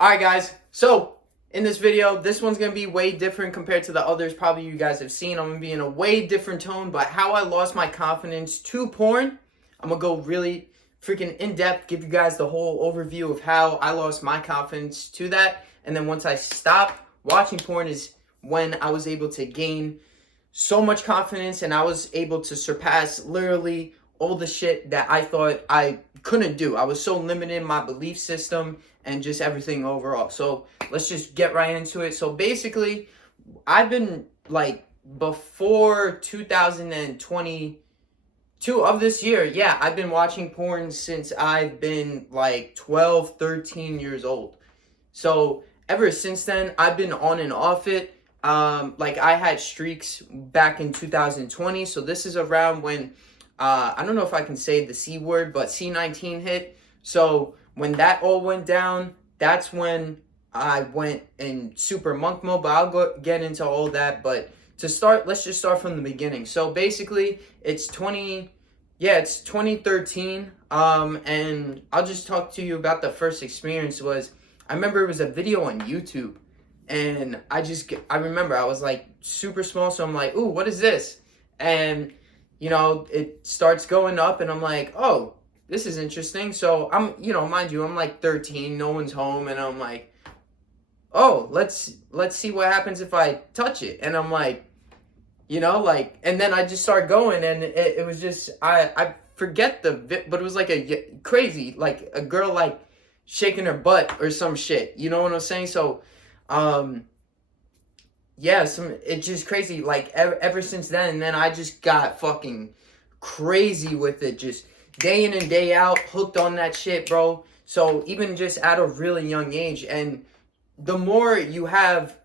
Alright guys, so in this video, this one's going to be way different compared to the others probably you guys have seen. I'm going to be in a way different tone, but how I lost my confidence to porn, I'm going to go really freaking in-depth, give you guys the whole overview of how I lost my confidence to that. And then once I stopped watching porn is when I was able to gain so much confidence and I was able to surpass literally all the shit that I thought I couldn't do. I was so limited in my belief system and just everything overall. So let's just get right into it. So basically, I've been like before 2022 of this year, yeah, I've been watching porn since I've been like 12, 13 years old. So ever since then, I've been on and off it. Like I had streaks back in 2020. So this is around when I don't know if I can say the C word, but C19 hit. So when that all went down, that's when I went in super monk mode, but I'll get into all that. But to start, let's just start from the beginning. So basically, it's 2013. And I'll just talk to you about the first experience was, I remember it was a video on YouTube. And I remember I was like super small. So I'm like, ooh, what is this? And you know, it starts going up and I'm like, oh, this is interesting. So I'm, mind you, I'm like 13, no one's home. And I'm like, oh, let's see what happens if I touch it. And I'm like, and then I just start going and it was just, I forget but it was like a crazy, like a girl like shaking her butt or some shit. You know what I'm saying? So, yeah, it's just crazy. Like ever since then, I just got fucking crazy with it. Just day in and day out, hooked on that shit, bro. So even just at a really young age, and the more you have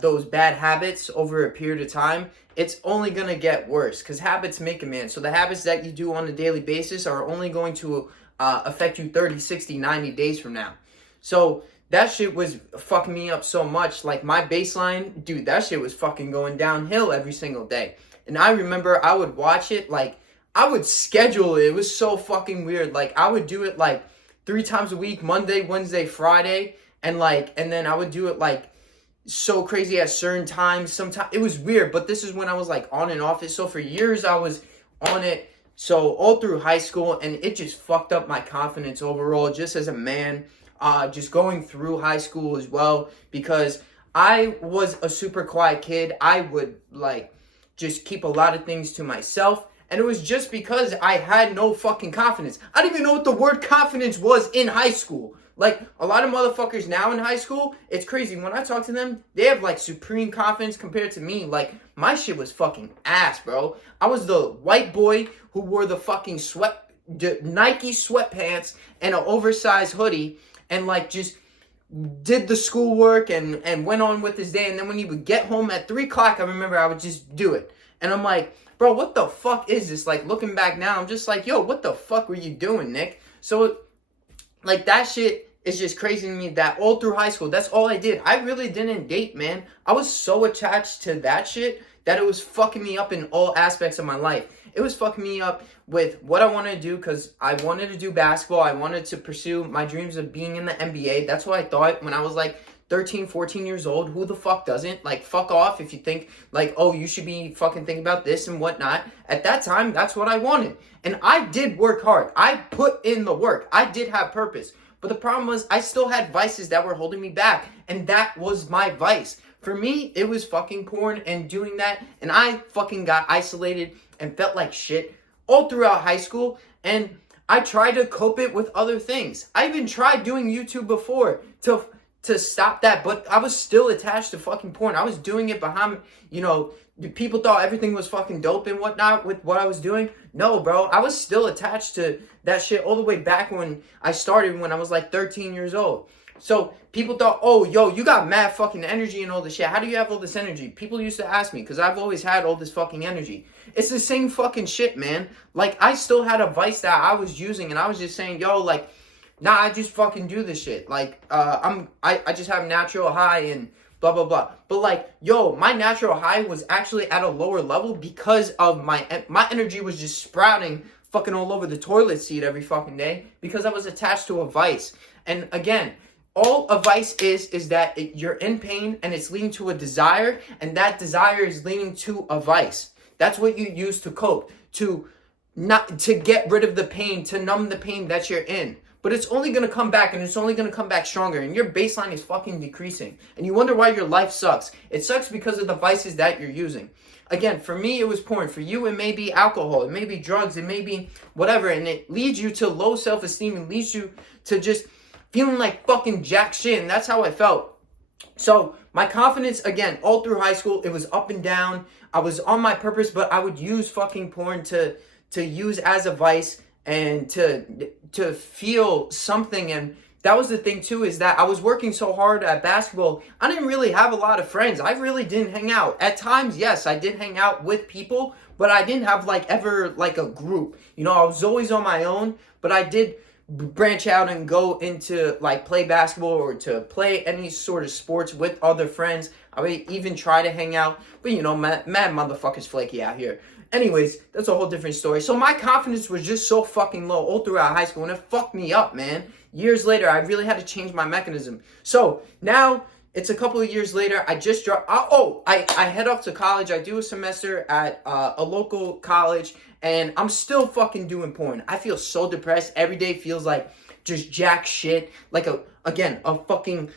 those bad habits over a period of time, it's only gonna get worse because habits make a man. So the habits that you do on a daily basis are only going to affect you 30, 60, 90 days from now. So that shit was fucking me up so much. Like my baseline, dude, that shit was fucking going downhill every single day. And I remember I would watch it, like I would schedule it. It was so fucking weird. Like I would do it like 3 times a week, Monday, Wednesday, Friday. And then I would do it like so crazy at certain times. Sometimes it was weird, but this is when I was like on and off it. So for years I was on it. So all through high school, and it just fucked up my confidence overall, just as a man. Just going through high school as well, because I was a super quiet kid. I would like just keep a lot of things to myself. And it was just because I had no fucking confidence. I didn't even know what the word confidence was in high school. Like a lot of motherfuckers now in high school, it's crazy. When I talk to them, they have like supreme confidence compared to me. Like my shit was fucking ass, bro. I was the white boy who wore the fucking Nike sweatpants and an oversized hoodie. And like just did the schoolwork and went on with his day. And then when he would get home at 3 o'clock, I remember I would just do it. And I'm like, bro, what the fuck is this? Like looking back now, I'm just like, yo, what the fuck were you doing, Nick? So like that shit is just crazy to me that all through high school, that's all I did. I really didn't date, man. I was so attached to that shit that it was fucking me up in all aspects of my life. It was fucking me up with what I wanted to do because I wanted to do basketball. I wanted to pursue my dreams of being in the NBA. That's what I thought when I was like 13, 14 years old. Who the fuck doesn't? Like, fuck off if you think like, oh, you should be fucking thinking about this and whatnot. At that time, that's what I wanted. And I did work hard. I put in the work. I did have purpose. But the problem was I still had vices that were holding me back. And that was my vice. For me, it was fucking porn and doing that. And I fucking got isolated and felt like shit all throughout high school. And I tried to cope it with other things. I even tried doing YouTube before to stop that. But I was still attached to fucking porn. I was doing it behind, people thought everything was fucking dope and whatnot with what I was doing. No, bro. I was still attached to that shit all the way back when I started when I was like 13 years old. So people thought, oh, yo, you got mad fucking energy and all this shit. How do you have all this energy? People used to ask me because I've always had all this fucking energy. It's the same fucking shit, man. Like, I still had a vice that I was using and I was just saying, yo, like, nah, I just fucking do this shit. Like, I just have natural high and blah, blah, blah. But like, yo, my natural high was actually at a lower level because of my energy was just sprouting fucking all over the toilet seat every fucking day because I was attached to a vice. And again, All a vice is that you're in pain and it's leading to a desire, and that desire is leading to a vice. That's what you use to cope, to get rid of the pain, to numb the pain that you're in. But it's only going to come back, and it's only going to come back stronger, and your baseline is fucking decreasing. And you wonder why your life sucks. It sucks because of the vices that you're using. Again, for me, it was porn. For you, it may be alcohol. It may be drugs. It may be whatever. And it leads you to low self-esteem and leads you to just feeling like fucking jack shit. And that's how I felt. So my confidence, again, all through high school, it was up and down. I was on my purpose, but I would use fucking porn to use as a vice and to feel something. And that was the thing too, is that I was working so hard at basketball. I didn't really have a lot of friends. I really didn't hang out. At times, yes, I did hang out with people, but I didn't have ever a group. You know, I was always on my own, but I did branch out and go into play basketball or to play any sort of sports with other friends. I would even try to hang out, but you know, mad motherfuckers flaky out here. Anyways, that's a whole different story. So my confidence was just so fucking low all throughout high school, and it fucked me up, man. Years later, I really had to change my mechanism. So now it's a couple of years later. I just dropped. I head off to college. I do a semester at a local college, and I'm still fucking doing porn. I feel so depressed. Every day feels like just jack shit. Like a fucking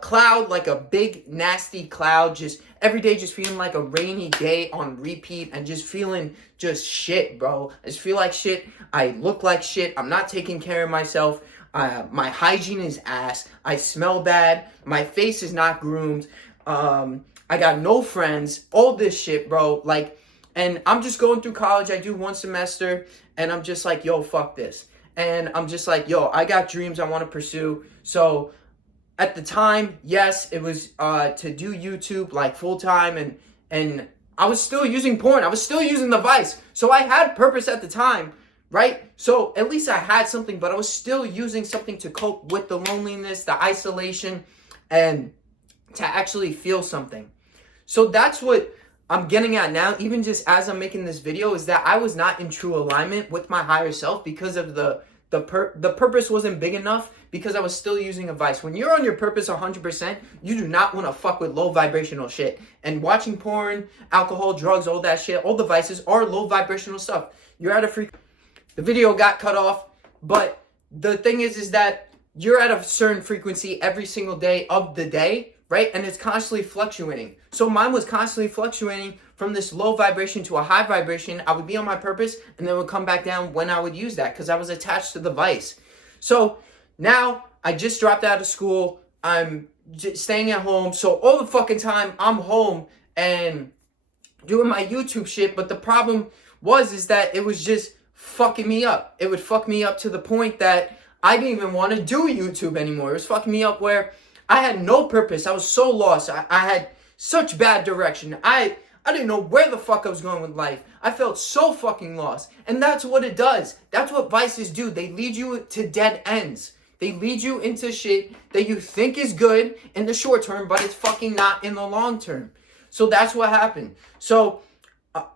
cloud, like a big nasty cloud. Just every day, just feeling like a rainy day on repeat, and just feeling just shit, bro. I just feel like shit. I look like shit. I'm not taking care of myself. My hygiene is ass. I smell bad. My face is not groomed. I got no friends. All this shit, bro. And I'm just going through college. I do one semester, and I'm just like, yo, fuck this. And I'm just like, yo, I got dreams I want to pursue. So at the time, yes, it was to do YouTube full time, and I was still using porn. I was still using the vice. So I had purpose at the time, right? So at least I had something, but I was still using something to cope with the loneliness, the isolation, and to actually feel something. So that's what I'm getting at now, even just as I'm making this video, is that I was not in true alignment with my higher self because of the purpose wasn't big enough, because I was still using a vice. When you're on your purpose 100%, you do not want to fuck with low vibrational shit. And watching porn, alcohol, drugs, all that shit, all the vices are low vibrational stuff. You're at a the video got cut off, but the thing is that you're at a certain frequency every single day of the day, right? And it's constantly fluctuating. So mine was constantly fluctuating from this low vibration to a high vibration. I would be on my purpose, and then would come back down when I would use that, because I was attached to the vice. So now I just dropped out of school. I'm just staying at home. So all the fucking time I'm home and doing my YouTube shit. But the problem is that it was just fucking me up. It would fuck me up to the point that I didn't even want to do YouTube anymore. It was fucking me up where I had no purpose. I was so lost. I had such bad direction. I didn't know where the fuck I was going with life. I felt so fucking lost. And that's what it does. That's what vices do. They lead you to dead ends. They lead you into shit that you think is good in the short term, but it's fucking not in the long term. So that's what happened. So,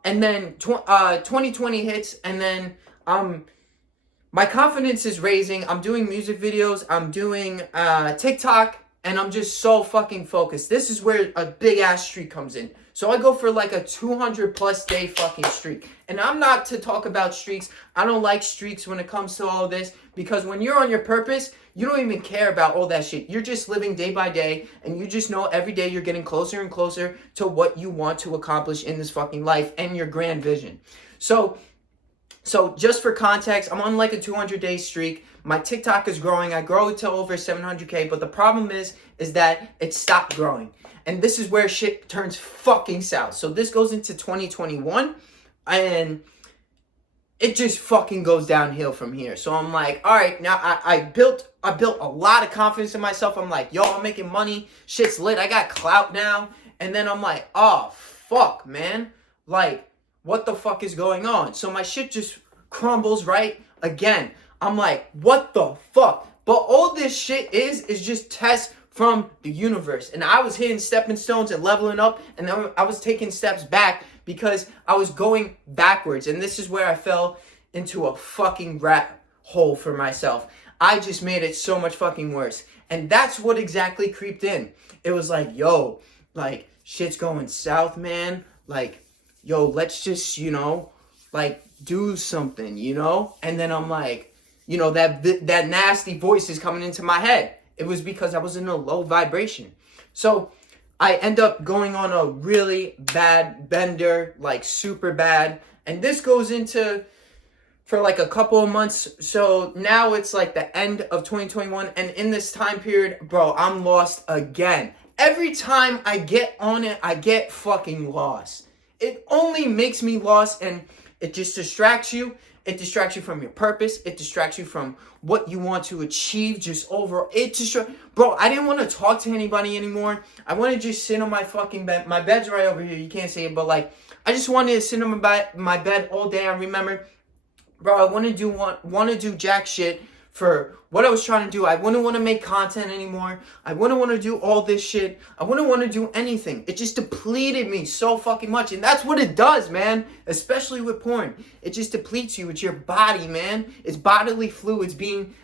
and then 2020 hits, and then my confidence is raising. I'm doing music videos. I'm doing TikTok, and I'm just so fucking focused. This is where a big ass streak comes in. So I go for a 200+ day fucking streak. And I'm not to talk about streaks. I don't like streaks when it comes to all this, because when you're on your purpose, you don't even care about all that shit. You're just living day by day, and you just know every day you're getting closer and closer to what you want to accomplish in this fucking life and your grand vision. So just for context, I'm on a 200-day streak. My TikTok is growing. I grow to over 700K, but the problem is that it stopped growing. And this is where shit turns fucking south. So this goes into 2021, and it just fucking goes downhill from here. So I'm like, all right, now I built a lot of confidence in myself. I'm like, yo, I'm making money. Shit's lit. I got clout now. And then I'm like, oh, fuck, man. What the fuck is going on? So my shit just crumbles, right? Again, I'm like, what the fuck? But all this shit is just tests from the universe. And I was hitting stepping stones and leveling up, and then I was taking steps back because I was going backwards. And this is where I fell into a fucking rat hole for myself. I just made it so much fucking worse. And that's what exactly creeped in. It was like, yo, like, shit's going south, man. Like, yo, let's just, like, do something, And then I'm like, that nasty voice is coming into my head. It was because I was in a low vibration. So I end up going on a really bad bender, like super bad. And this goes into for like a couple of months. So now it's like the end of 2021. And in this time period, bro, I'm lost again. Every time I get on it, I get fucking lost. It only makes me lost, and it just distracts you. It distracts you from your purpose. It distracts you from what you want to achieve. Bro, I didn't want to talk to anybody anymore. I want to just sit on my fucking bed. My bed's right over here. You can't see it, but like, I just wanted to sit on my bed all day. I remember, bro, I want to do jack shit for what I was trying to do. I wouldn't want to make content anymore. I wouldn't want to do all this shit. I wouldn't want to do anything. It just depleted me so fucking much. And that's what it does, man. Especially with porn. It just depletes you. It's your body, man. It's bodily fluids being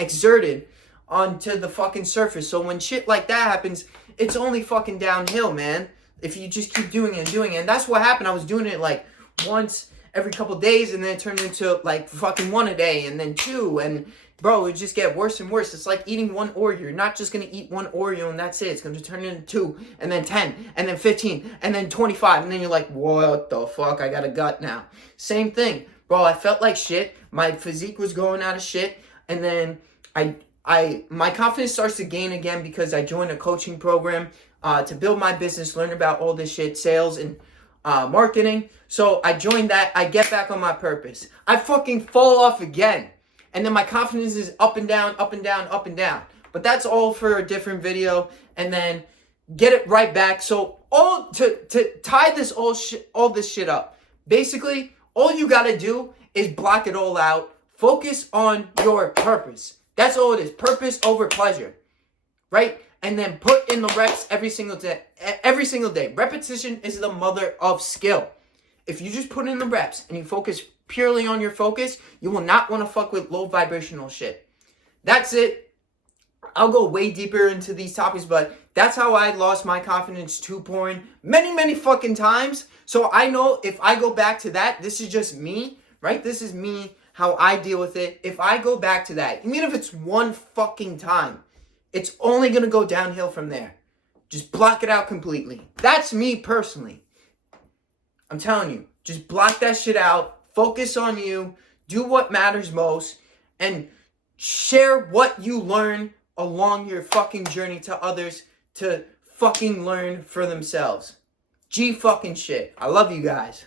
exerted onto the fucking surface. So when shit like that happens, it's only fucking downhill, man. If you just keep doing it and doing it. And that's what happened. I was doing it like once every couple days, and then it turned into like fucking one a day, and then two, and bro, it just get worse and worse. It's like eating one Oreo. You're not just gonna eat one Oreo and that's it. It's gonna turn into 2, and then 10, and then 15, and then 25, and then you're like, what the fuck? I got a gut now. Same thing, bro. I felt like shit. My physique was going out of shit, and then my confidence starts to gain again because I joined a coaching program to build my business, learn about all this shit, sales and marketing. So I joined that. I get back on my purpose. I fucking fall off again. And then my confidence is up and down, up and down, up and down. But that's all for a different video. And then get it right back. So all to tie all this shit up. Basically, all you gotta do is block it all out. Focus on your purpose. That's all it is. Purpose over pleasure. Right? And then put in the reps every single day. Every single day. Repetition is the mother of skill. If you just put in the reps and you focus purely on your focus, you will not want to fuck with low vibrational shit. That's it. I'll go way deeper into these topics, but that's how I lost my confidence to porn many, many fucking times. So I know if I go back to that, this is just me, right? This is me, how I deal with it. If I go back to that, even if it's one fucking time, it's only going to go downhill from there. Just block it out completely. That's me personally. I'm telling you, just block that shit out. Focus on you. Do what matters most. And share what you learn along your fucking journey to others to fucking learn for themselves. G fucking shit. I love you guys.